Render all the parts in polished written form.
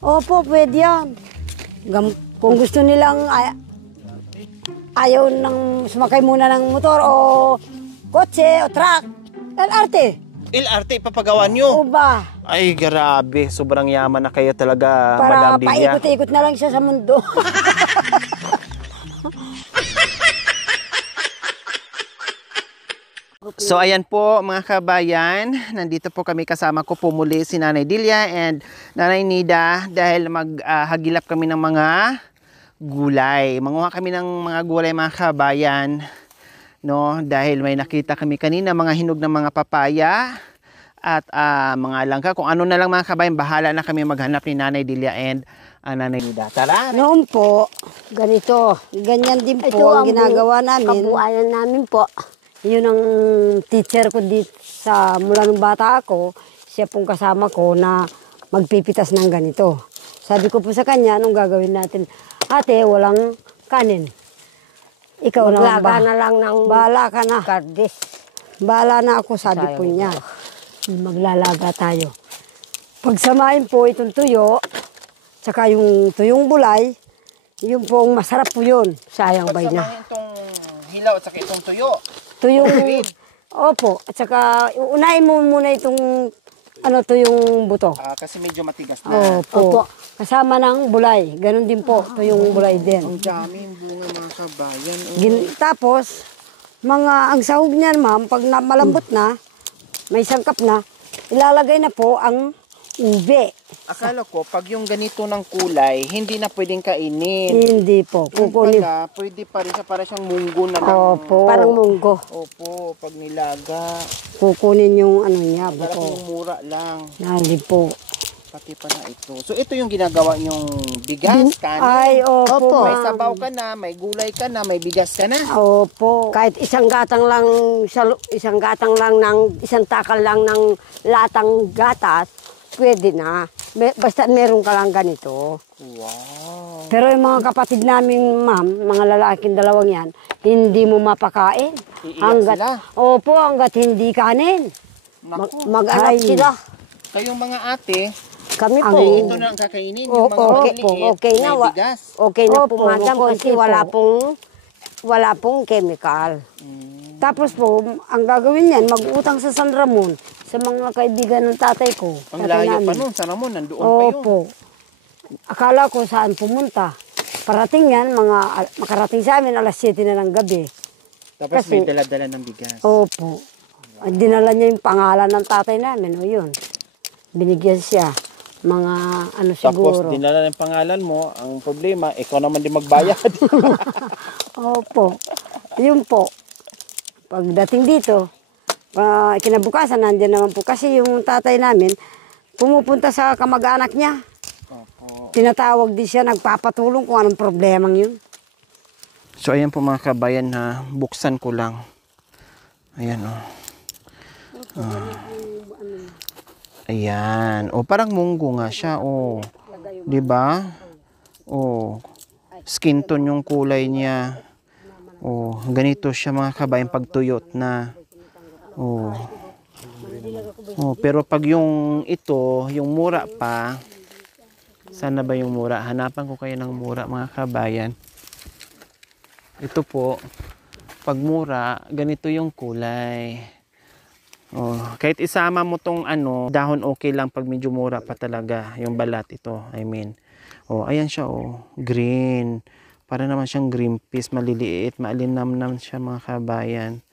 Opo, pwede yan. Kung gusto nilang ayaw nang sumakay muna ng motor o kotse o truck, LRT. LRT, papagawa nyo? O ba? Ay, grabe. Sobrang yaman na kayo talaga, Para Madam Delia. paikot-ikot na lang siya sa mundo. So ayan po mga kabayan, nandito po kami, kasama ko po muli si Nanay Delia and Nanay Nida dahil maghagilap kami ng mga gulay. Manguha kami ng mga gulay mga kabayan, no? Dahil may nakita kami kanina mga hinog ng mga papaya at mga langka. Kung ano na lang mga kabayan, bahala na kami maghanap ni Nanay Delia and Nanay Nida. Tara! Noon po, ganito, ganyan din po ang ginagawa namin. Kabuayan namin po. Yun ang teacher ko dito mula nung bata ako, siya pong kasama ko na magpipitas ng ganito. Sabi ko po sa kanya, anong gagawin natin? Ate, walang kanin. Ikaw na Maglaga na lang ng bahala ka na. kardis. Bahala na ako, sabi po niya. Maglalaga tayo. Pagsamahin po itong tuyo, tsaka yung tuyong bulay, yung pong masarap po yun. Sayang bay na. Pagsamahin itong hilaw at saka itong tuyo. Tuyong, opo, at saka unahin mo muna itong tuyong buto. Kasi medyo matigas na. Opo. Kasama ng bulay. Ganon din po, tuyong bulay din. Ang daming bunga mga kabayan. Tapos, ang sahog niyan ma'am, pag malambot na, may sangkap na, ilalagay na po ang ube. Akala ko, pag yung ganito ng kulay, hindi na pwedeng kainin. Hindi po. Kukunin. Pwede pa rin siya, para siyang munggo na lang. Opo. Parang munggo. Opo, pag nilaga. Kukunin yung niya, buto. Parang mura lang. Hindi po. Pati pa na ito. So, ito yung ginagawa nyong bigas, kanin. Ay, opo. May sabaw ka na, may gulay ka na, may bigas ka na. Opo. Kahit isang takal lang ng latang gatas, pwede na. Basta meron ka lang ganito. Wow. Pero yung mga kapatid namin, ma'am, mga lalaking dalawang yan, hindi mo mapakain. Iiyak sila. Opo, hanggat hindi kanin. Naku. Mag-anak Ay. sila. Kayong mga ate, Kami po. ito na ang kakainin. Yung mga maliliit, okay na. may bigas. Okay na po, Opo, madam, kasi konti wala pong chemical. Tapos po, ang gagawin niyan, mag-utang sa San Ramon, sa mga kaibigan ng tatay ko. Ang tatay layo pa namin. nun, sana mo, nandoon pa yun. Opo. Akala ko saan pumunta. Parating yan, makarating sa amin, alas 7 na ng gabi. Tapos Kasi- may dala-dala ng bigas. Opo. Dinala niya yung pangalan ng tatay namin, o yun. Binigyan siya. Mga Tapos siguro. dinala ng pangalan mo, ang problema, ikaw naman din magbayad. Opo. Yun po. Pagdating dito, kinabukasan, nandiyan naman po. Kasi yung tatay namin, pumupunta sa kamag-anak niya. Opo. Tinatawag din siya, nagpapatulong kung anong problemang yun. So ayan po mga kabayan, ha, buksan ko lang. Ayan o. Ayan. O parang munggo nga siya. O. 'Di ba? O. Skin tone yung kulay niya. O, ganito siya mga kabayan pag tuyot na. O. O, pero pag yung ito, yung mura pa, sana ba yung mura? Hanapan ko kayo ng mura mga kabayan. Ito po, pag mura, ganito yung kulay. Oh, kahit isama mo tong dahon, okay lang pag medyo mura pa talaga yung balat ito. I mean. Oh, ayan siya oh, green. Para naman siyang green peas, maliliit, maalinamnam siya mga kabayan.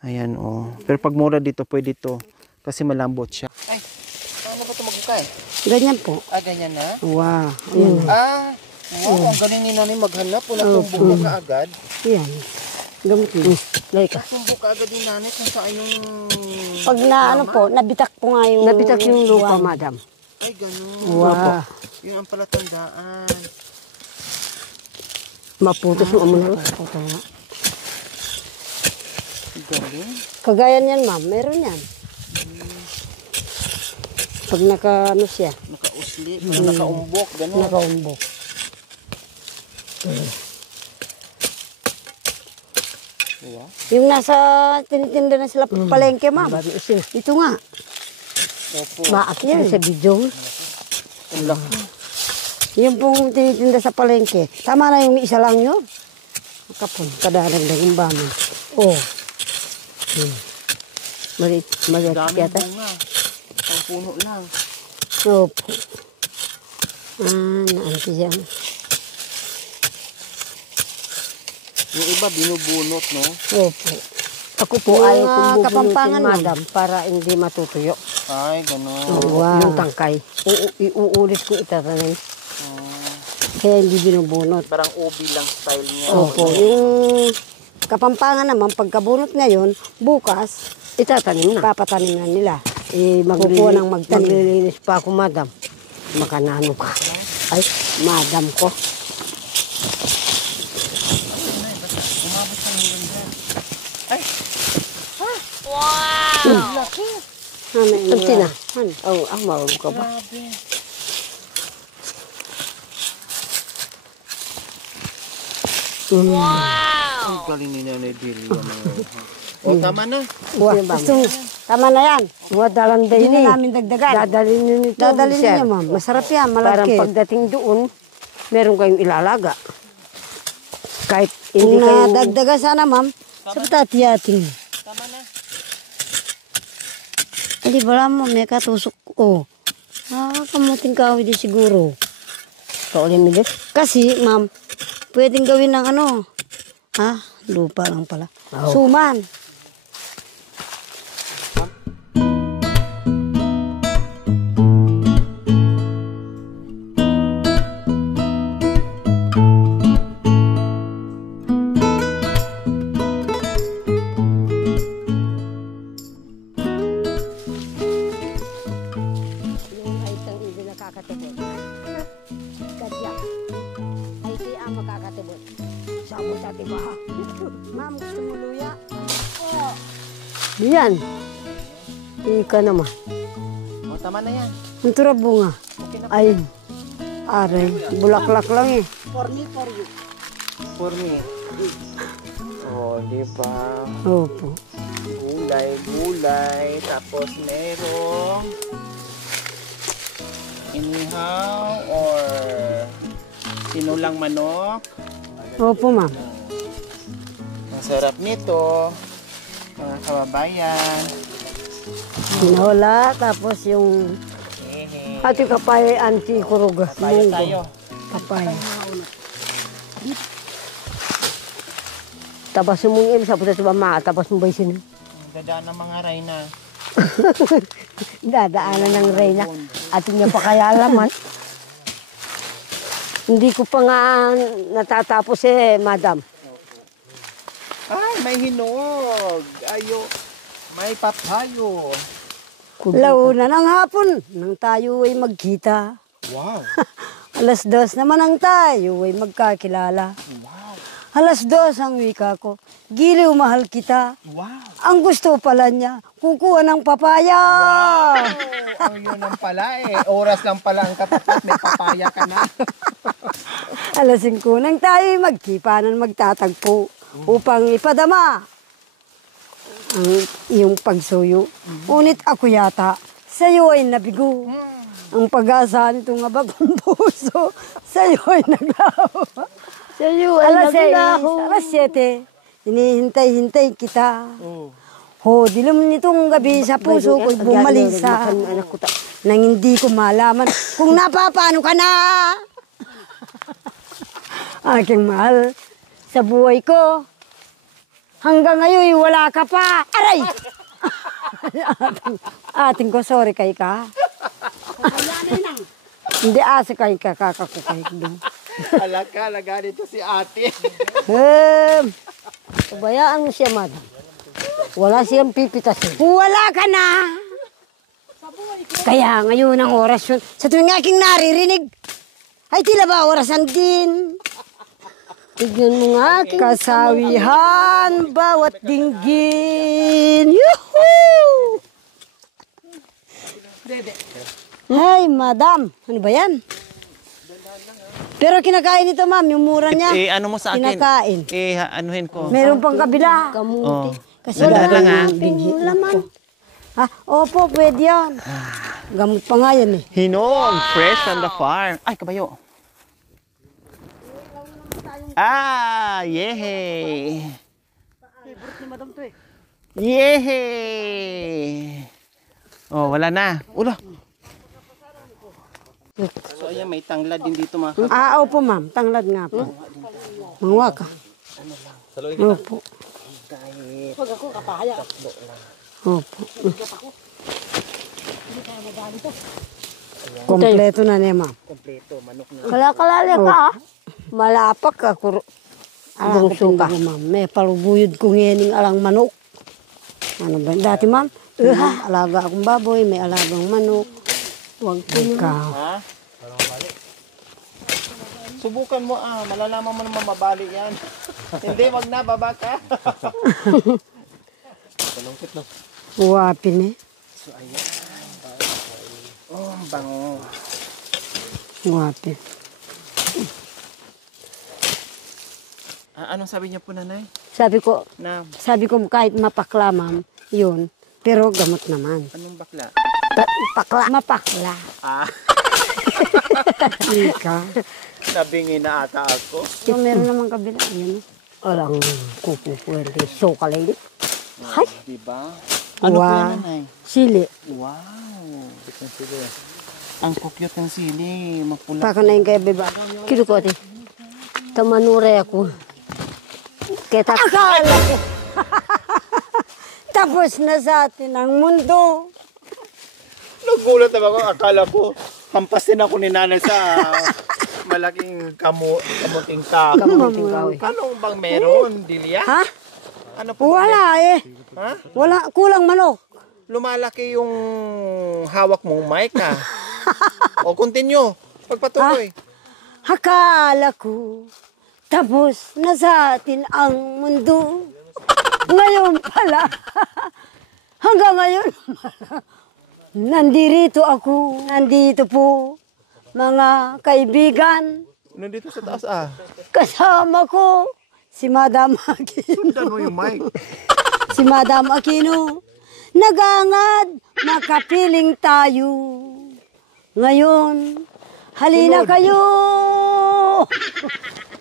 Ayan oh. Pero pag mura dito, pwede to kasi malambot siya. Ay, paano ba ito maghukay? Ganyan po. Ganyan na? Wow. Ayan. Wow, ang galing ni nanay maghanap. Wala tumbok ka agad. Ayan. Gamit mo. Like. Tumbok ka agad ni nanay kung saan yung... Pag nabitak po nga yung... Nabitak yung lupa, madam. Ay, ganun. Wow. Yung ang palatandaan. Maputos mo muna. Galing. Kagaya niyan, ma'am. Meron yan. Pag siya. Nakausli, nakaumbok, ganun. Nakaumbok. Diba? Yung nasa tinitinda na sila palengke, ma'am. Ito nga. Opo. Maak yan sa video. Ang laki. Yung pong tinitinda sa palengke. Tama na yung isa lang yun. Kapon, kadaragdag yung baman. Oh. Malit Daming yata. bunga. Ang puno lang. Opo. Naanti siya. Yung iba binubunot, no? Opo. Ako po Yung, ayaw kong kapampangan, bubunutin, madam, para hindi matutuyo. Ay, gano'n. Wow. Yung tangkay. Iuulit ko itatanim. Kaya hindi binubunot. Parang ubi lang style niya. Opo. Yung kapampangan naman, pagkabunot ngayon, bukas, Itatanim na. papatanim na nila. Kukuha ng magtanim. Maglilinis pa ako, madam. Makanano ka. Ay, madam ko. Ang tina. Oh, ang mawag ka ba? Ang galing ni Nanay Delia. O, tama na. Tama na yan. Mga dalanday Hindi ni. na namin dagdagan. Dadalhin nyo nito. Dadalhin sir. niyo, ma'am. Masarap yan, Parang malaki. pagdating doon, meron kayong ilalaga. Kahit Kung hindi kayo... nadagdagan sana, ma'am, sa tatiyating. Tama na. Hindi, wala mo, may katusok. Oh. Kamuting kahoy din siguro. Kaulin mo din. Kasi, ma'am, pwedeng gawin ng ano. Lupa lang pala. Oh. Suman. Yung ay itang hindi nakakatibot. Kadyak. Ay si ang makakatibot. Sabot sa tiba. Ma'am, gusto mo luya? Yan. Ika naman. O, tama na yan. Ang turab bunga. Ay, Aray, bulaklak lang eh. For me. O, di ba? Opo. Gulay. Tapos merong inihaw or sinulang manok. Opo, ma'am. Ang sarap nito, mga kababayan. Hinola, tapos yung ati kapay anti kuruga. Tayo tayo. papaya. Tapos mong sa puta sa mama, tapos mo baysin. Dadaan ng mga reyna. Dadaanan ng Reyna. Atin niya pa kaya alaman. Hindi ko pa nga natatapos madam. Ay, may hinog. Ayo. May papayo. Launa ng hapon, nang tayo ay magkita. Wow. 2:00 naman ang tayo ay magkakilala. Wow. 2:00 ang wika ko, giliw mahal kita. Wow. Ang gusto pala niya, kukuha ng papaya. Oh, yun ang pala eh. Oras lang pala ang katapat. May papaya ka na. 5:00 nang tayo ay magkipanan magtatagpo upang ipadama ang iyong pagsuyo. Ngunit ako yata, sa'yo ay nabigo. Ang pag-asa nitong abagong puso, sa'yo ay naglaho. Sa'yo ay Alas 7, hinihintay-hintay kita. Ho, dilim nitong gabi sa puso ko'y bumalisa. Nang hindi ko malaman kung napapano ka na. Aking mahal, sa buhay ko, hanggang ngayon wala ka pa. Aray! ating ko, sorry kay ka. Hindi asa kay ka, kakakukay ko doon. Alaga dito si ate. Pabayaan mo siya, madam. Wala siyang pipitasin. Wala ka na. Kaya ngayon ang oras yun. Sa tuwing aking naririnig, ay tila ba orasan din? Tignan mo nga aking Kasawihan, bawat dinggin. Yuhuu! Ay, madam. Ano ba yan? Pero kinakain ito, ma'am. Yung mura niya. ano mo sa akin? Kinakain. Anuhin ko. Meron pang kabila. Oh. Kasi Dahan lang ha. Yung laman. Opo, pwede yan. Gamot pa nga yan eh. Hinog. Fresh from the farm. Ay, kabayo. Ah, yehey. Favorite ni Madam to eh. Yehey. Oh, wala na. Ula. So, ayan, may tanglad din dito mga kapatid. Opo ma'am, tanglad nga po. Mangwa ka. Opo. Pag ako kapahaya. Opo. Kompleto na niya ma'am. Kompleto, manok na. Kala-kalali ka ah. Malapak ka. Bungso ka. May palubuyod kong yening alang manok. Ano ba? Dati ma'am, alaga akong baboy, may alagang manok. Huwag ka. Ha? Subukan mo malalaman mo naman mabali yan. Hindi, wag na, baba ka. Huwapin eh. So, ayan. Oh, ang bango. Huwapin. Anong sabi niya po, nanay? Sabi ko kahit mapakla ma'am, yun. Pero gamot naman. Anong bakla? Mapakla. Ika. Nabingi na ata ako. So, meron naman kabila. Ayan. Alang kupupuwerte. So, kalili. Hay. Diba? Ano po yan, nanay? Sili. Wow. Ang cute ng sili. Mapula. Paka na yung kaya beba. Kinukote. Tamanure ako. Kita akala ko. Tapos na sa atin ang mundo. Nagulat naman ako. Akala ko, hampasin ako ni nanay sa malaking kamuting kahoy. Kamuting kahoy. Anong bang meron, Delia? Ha? Ano po? Wala eh. Ha? Wala. Kulang manok. Lumalaki yung hawak mong mic O, continue. Pagpatuloy. Akala ko. Tapos na sa atin ang mundo. Ngayon pala. Hanggang ngayon. Nandito ako. Nandito po. Mga kaibigan. Nandito sa taas Kasama ko. Si Madam Aquino. Sundan mo yung mic. Si Madam Aquino. Nagangad. Makapiling tayo. Ngayon. Halina kayo.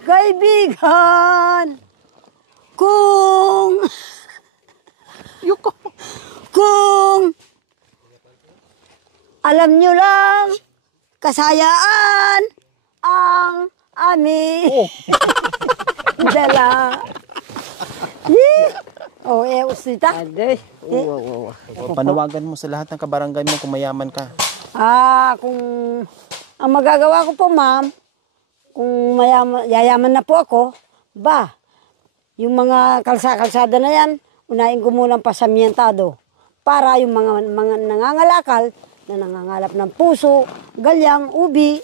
Kaibigan. Kung alam nyo lang, kasayaan ang aming dala. Usita. Panawagan mo sa lahat ng kabarangay mo kung mayaman ka. Kung ang magagawa ko po, ma'am, kung yayaman na po ako, yung mga kalsada na yan, unahin ko munang pasamyentado para yung mga nangangalakal na nangangalap ng puso, galyang, ubi.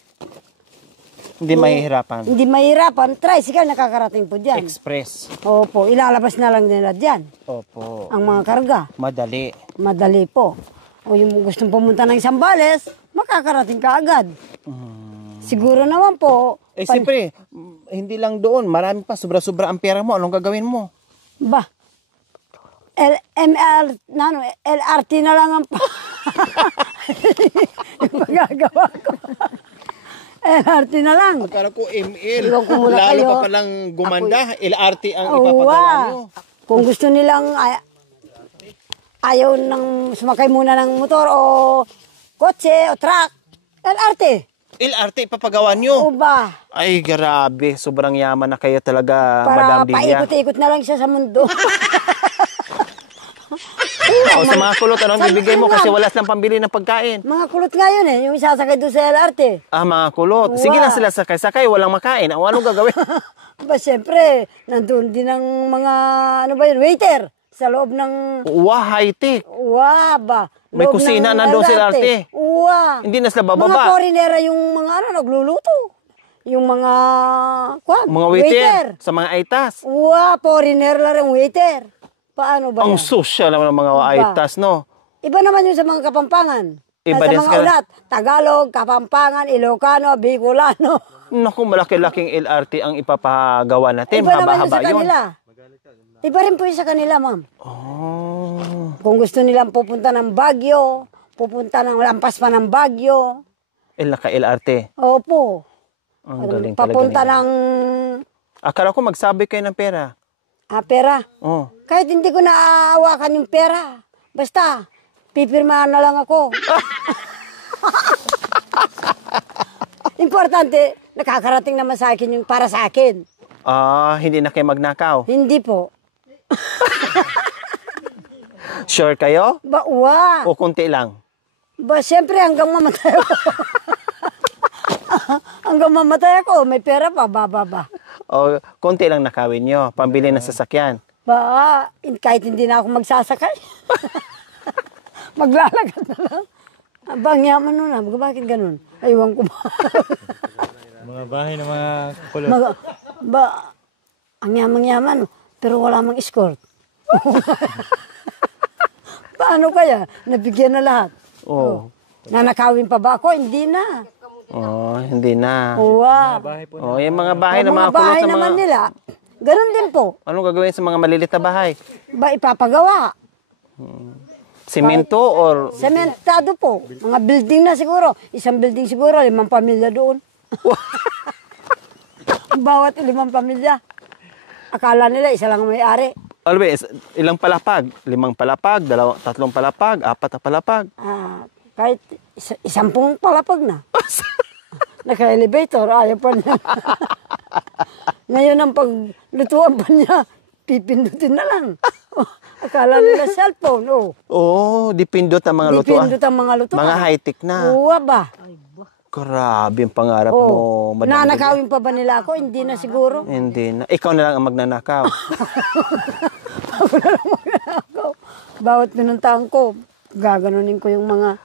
Hindi mahihirapan. Hindi mahirapan, tricycle nakakarating po dyan. Express. Opo, ilalabas na lang nila dyan. Opo. Ang mga karga. Madali. Madali po. O yung gustong pumunta ng Zambales, makakarating ka agad. Siguro naman po. Siyempre, hindi lang doon. Marami pa. Sobra-sobra ang pera mo. Anong gagawin mo? LRT na lang ang magagawa ko. LRT na lang. Akala ko ML. Iwan ko muna Lalo kayo. pa palang gumanda. LRT ang ipapagawa nyo. Kung gusto nilang ayaw nang sumakay muna ng motor o kotse o truck, LRT. LRT ipapagawa nyo. Ay, grabe. Sobrang yaman na kayo talaga, Para Madam Delia. paikot-ikot na lang siya sa mundo. Sa mga kulot, anong bibigay mo? Kasi wala silang pambili ng pagkain. Mga kulot nga yun yung isasakay doon sa LRT. Mga kulot. Sige lang sila sakay-sakay. Walang makain. Anong gagawin? Siyempre, nandun din ang mga, waiter sa loob ng... High-tech. May loob kusina, ng nandun sa LRT. Hindi na sila bababa. Mga foreignera yung mga nagluluto. Yung mga, Mga waiter. Sa mga aitas. Foreigner lang rin waiter. Paano ba Ang yan? social naman ng mga aitas, no? Iba naman yung sa mga Kapampangan. Iba Sa din mga sa- ulat. Tagalog, Kapampangan, Ilocano, Bicolano. Naku, malaki-laking LRT ang ipapagawa natin. Iba naman Haba-haba yung sa yun. kanila. Iba rin po yung sa kanila, ma'am. Oh. Kung gusto nilang pupunta ng Baguio, pupunta ng lampas pa ng Baguio. Naka-LRT. Opo. Ang galing talaga Papunta nila. ng Akala ko magsabi kayo ng pera. Pera. Oh. Kahit hindi ko naaawakan yung pera. Basta, pipirmahan na lang ako. Importante, nakakarating naman sa akin yung para sa akin. Hindi na kayo magnakaw. Hindi po. Sure kayo? Uwa. O konti lang? Siyempre hanggang mamatay ako. Hanggang mamatay ako, may pera pa, ba. O konti lang nakawin nyo, pambili ng sasakyan. Kahit hindi na ako magsasakay. Maglalagad na lang. Abang yaman nun bakit ganun? Aywan ko ba? Mga bahay ng mga kulot. Ang yaman-yaman, pero wala mang escort. Paano kaya? Nabigyan na lahat. Oh. Nanakawin pa ba ako? Hindi na. Hindi na. Uwa. Yung mga bahay na mga kulot bahay sa naman mga... nila, ganun din po. Anong gagawin sa mga malilit na bahay? Ipapagawa. Simento or... Sementado po. Mga building na siguro. Isang building siguro, 5 pamilya doon. Bawat 5 pamilya. Akala nila isa lang may-ari. Ilang palapag? 5 palapag, 3 palapag, 4 na palapag. Kahit 10 palapag na. Naka-elevator, ayaw pa niya. Ngayon ang paglutuan pa niya, pipindutin na lang. Akala nila cellphone, Dipindot ang mga lutuan. Dipindot ang mga lutuan. Mga high-tech na. Uwa ba? Grabe ang pangarap mo. Nanakawin pa ba nila ako? Hindi na siguro. Hindi na. Ikaw na lang ang magnanakaw. Ako na lang magnanakaw. Bawat pinuntahan ko, gaganunin ko yung mga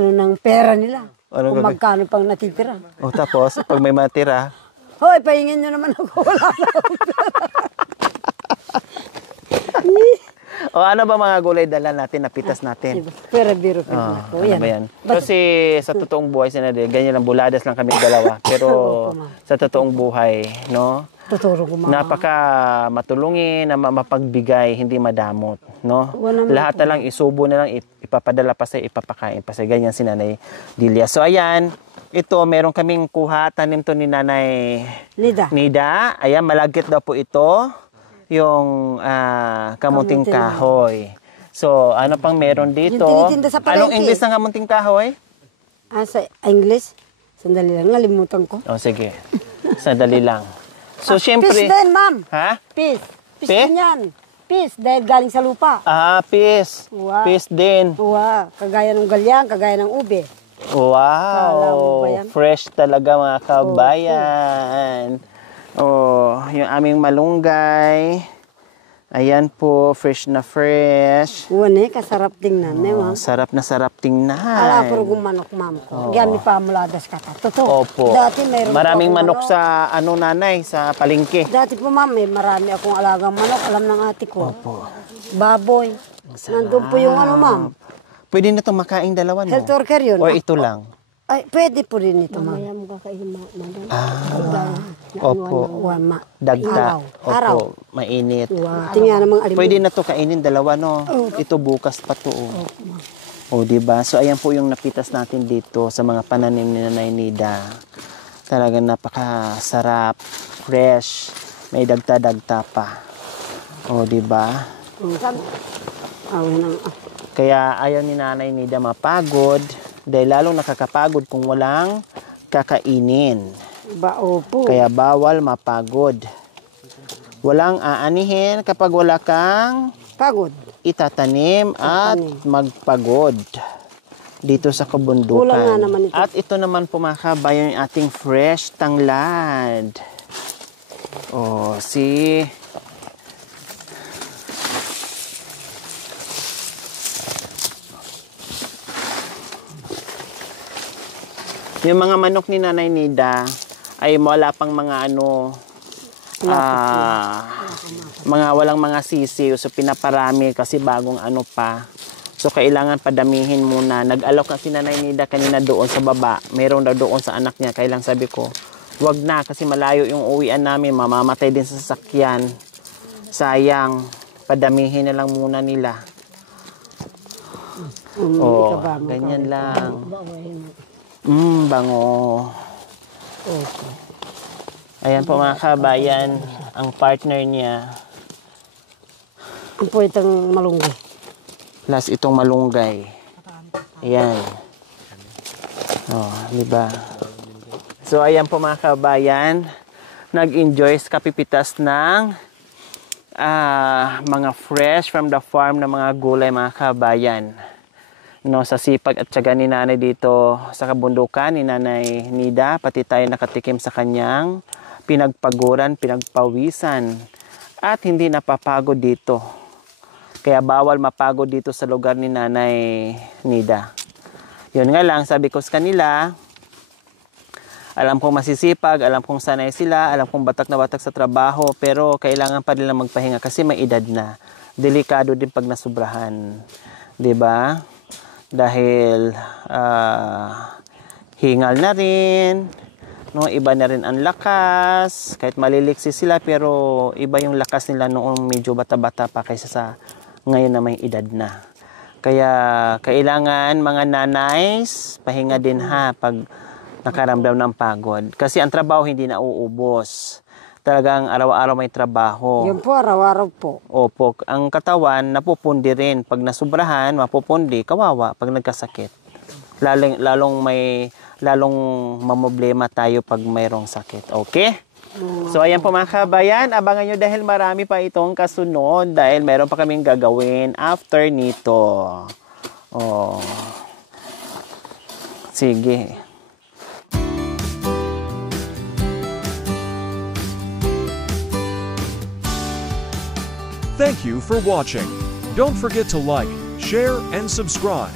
ng pera nila. Kung magkano pang natitira. Tapos, pag may matira, Hoy, pahingin nyo naman ako. Wala na akong ano ba mga gulay dala natin, napitas natin? pera. Biro na ako. Ano ba yan? Kasi sa totoong buhay, ganyan lang, buladas lang kami dalawa. Pero sa totoong buhay, no? Tuturo ko mga. Napaka matulungin, na mapagbigay, hindi madamot, no? Walang Lahat na lang isubo na lang, ipapadala pa sa ipapakain pa sa ganyan si Nanay Delia. So ayan, ito meron kaming kuha, tanim to ni Nanay Nida. Ayan, malagkit daw po ito, yung kamuting kahoy. So ano pang meron dito? Yung tinitinda sa palengke. Anong English ng kamuting kahoy? Sa English? Sandali lang, nalimutan ko. Sige. Sandali lang. So, syempre... Peace din, ma'am. Ha? Peace. Peace din yan. Peace, dahil galing sa lupa. Peace. Wow. Peace din. Uwa, kagaya ng galyang, kagaya ng ube. Kala mo ba Wow. yan? Fresh talaga mga kabayan. Yung aming malunggay. Ayan po, fresh na fresh. Uwan kasarap tingnan, ma'am. Sarap na sarap tingnan. Ala, pero gumanok, ma'am ko. Gami pa muladas ka ta. Totoo. Opo. Dati mayroon Maraming pa akong manok sa nanay, sa palengke. Dati po, ma'am, marami akong alagang manok. Alam ng ate ko. Opo. Baboy. Nandun po yung ma'am. Pwede na itong makaing dalawa, no? Health worker yun. O ito lang? Ay, pwede po rin ito, ma'am. Mamaya mo kakainin madam. Opo. Dagta. Araw. Opo. Mainit. Tingnan namang alimos. Pwede na to kainin dalawa, no? Ito bukas pa to. Diba? So, ayan po yung napitas natin dito sa mga pananim ni Nanay Nida. Talagang napakasarap, fresh, may dagta-dagta pa. Diba? Kaya ayaw ni Nanay Nida mapagod dahil lalong nakakapagod kung walang kakainin. Opo. Kaya bawal mapagod. Walang aanihin kapag wala kang Pagod. itatanim at magpagod dito sa kabundukan. Kulang nga naman ito. At ito naman po mga kabayan, yung ating fresh tanglad. Yung mga manok ni Nanay Nida ay wala pang mga mga walang mga sisiw. So pinaparami kasi bagong pa. So kailangan padamihin muna. Nag-alok na si Nanay Nida kanina doon sa baba. Meron daw doon sa anak niya. Kailang sabi ko, wag na kasi malayo yung uwian namin. Mamamatay din sa sasakyan. Sayang. Padamihin na lang muna nila. Ganyan lang. Bango. Ayan po mga kabayan, ang partner niya. Ang po itong malunggay. Plus itong malunggay. Ayan. Oh, di ba? So ayan po mga kabayan, nag-enjoy sa kapipitas ng mga fresh from the farm na mga gulay mga kabayan. No, sa sipag at tiyaga ni nanay dito sa kabundukan ni Nanay Nida, pati tayo nakatikim sa kanyang pinagpaguran, pinagpawisan at hindi napapagod dito. Kaya bawal mapagod dito sa lugar ni Nanay Nida. Yun nga lang, sabi ko sa kanila, alam kong masisipag, alam kong sanay sila, alam kong batak na batak sa trabaho, pero kailangan pa nila magpahinga kasi may edad na. Delikado din pag nasubrahan. 'Di ba? Dahil hingal na rin, no, iba na rin ang lakas, kahit maliliksi sila pero iba yung lakas nila noong medyo bata-bata pa kaysa sa ngayon na may edad na. Kaya kailangan mga nanays, pahinga din ha pag nakaramdam ng pagod. Kasi ang trabaho hindi na uubos. Talagang araw-araw may trabaho. Yun po, araw-araw po. Opo, ang katawan napupundi rin. Pag nasubrahan, mapupundi, kawawa pag nagkasakit. Lalong mamoblema tayo pag mayroong sakit. Okay? So ayan po mga kabayan, abangan nyo dahil marami pa itong kasunod dahil meron pa kaming gagawin after nito. Oh. Sige. Thank you for watching. Don't forget to like, share, and subscribe.